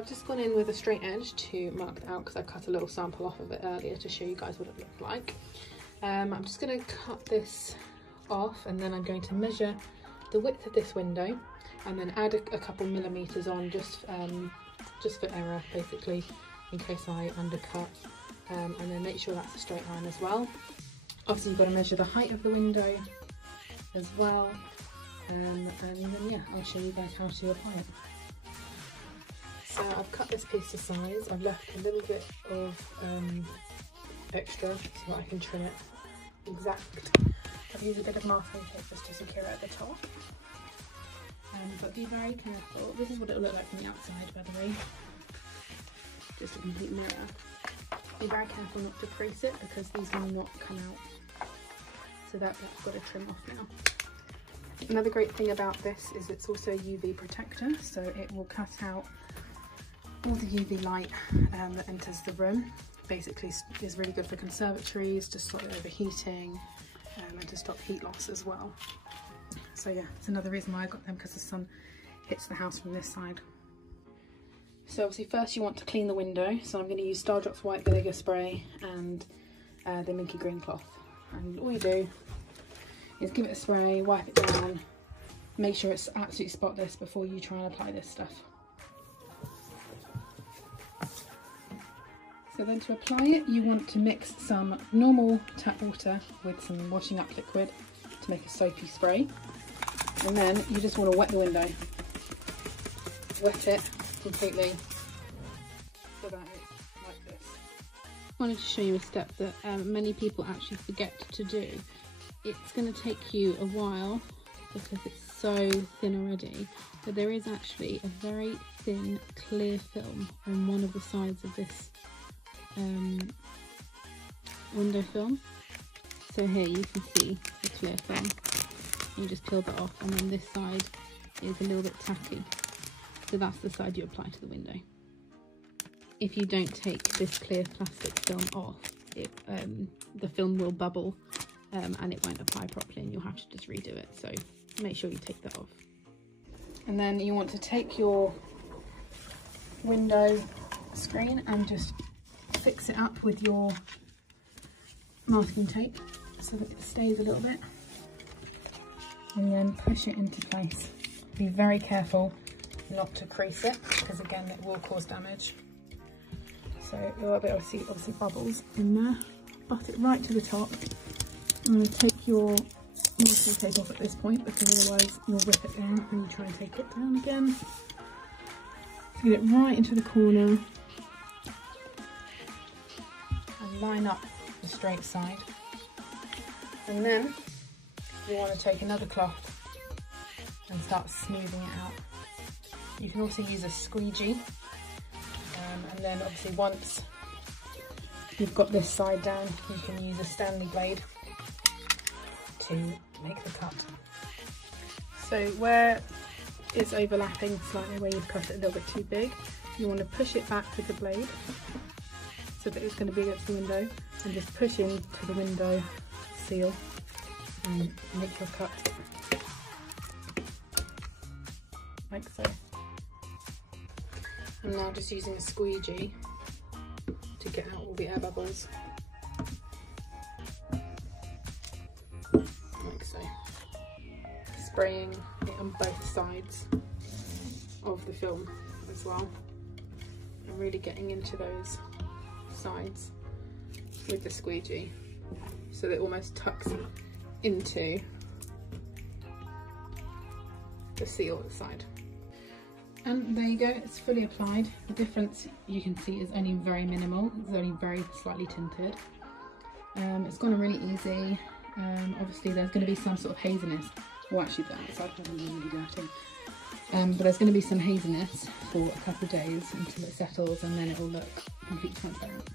I've just gone in with a straight edge to mark it out because I cut a little sample off of it earlier to show you guys what it looked like. I'm just going to cut this off, and then I'm going to measure the width of this window and then add a couple millimeters on just for error, basically, in case I undercut, and then make sure that's a straight line as well. Obviously you've got to measure the height of the window as well, and then yeah, I'll show you guys how to apply it. So I've cut this piece to size. I've left a little bit of extra so that I can trim it exact. I've used a bit of masking tape just to secure it at the top. But be very careful. This is what it'll look like from the outside, by the way. Just a complete mirror. Be very careful not to crease it because these will not come out. So that's got to trim off now. Another great thing about this is it's also a UV protector, so it will cut out all the UV light that enters the room. Basically is really good for conservatories, to stop overheating, and to stop heat loss as well. So yeah, it's another reason why I got them, because the sun hits the house from this side. So obviously first you want to clean the window, so I'm going to use Star Drops white vinegar spray and the Minky green cloth. And all you do is give it a spray, wipe it down, make sure it's absolutely spotless before you try and apply this stuff. So then to apply it, you want to mix some normal tap water with some washing up liquid to make a soapy spray. And then you just want to wet the window. Wet it completely so that it's like this. I wanted to show you a step that many people actually forget to do. It's going to take you a while because it's so thin already, but there is actually a very thin clear film on one of the sides of this window film. So here you can see the clear film. You just peel that off, and then this side is a little bit tacky. So that's the side you apply to the window. If you don't take this clear plastic film off, the film will bubble and it won't apply properly, and you'll have to just redo it. So make sure you take that off. And then you want to take your window screen and just fix it up with your masking tape so that it stays a little bit, and then push it into place. Be very careful not to crease it, because again it will cause damage. So a little bit obviously bubbles in there. Butt it right to the top. I'm going to take your masking tape off at this point, because otherwise you'll rip it down when you try and take it down again. Get it right into the corner and line up the straight side. And then you want to take another cloth and start smoothing it out. You can also use a squeegee, and then obviously once you've got this side down, you can use a Stanley blade to make the cut. So where it's overlapping slightly, where you've cut it a little bit too big, you want to push it back with the blade so that it's going to be against the window, and just push into the window seal and make your cut like so. I'm now just using a squeegee to get out all the air bubbles, like so. Spraying it on both sides of the film as well, and really getting into those sides with the squeegee so that it almost tucks into the seal at the side. And there you go, it's fully applied. The difference you can see is only very minimal, it's only very slightly tinted. It's gone really easy. Obviously there's going to be some sort of haziness, well actually the outside hasn't been really dirty, but there's going to be some haziness for a couple of days until it settles, and then it will look completely transparent.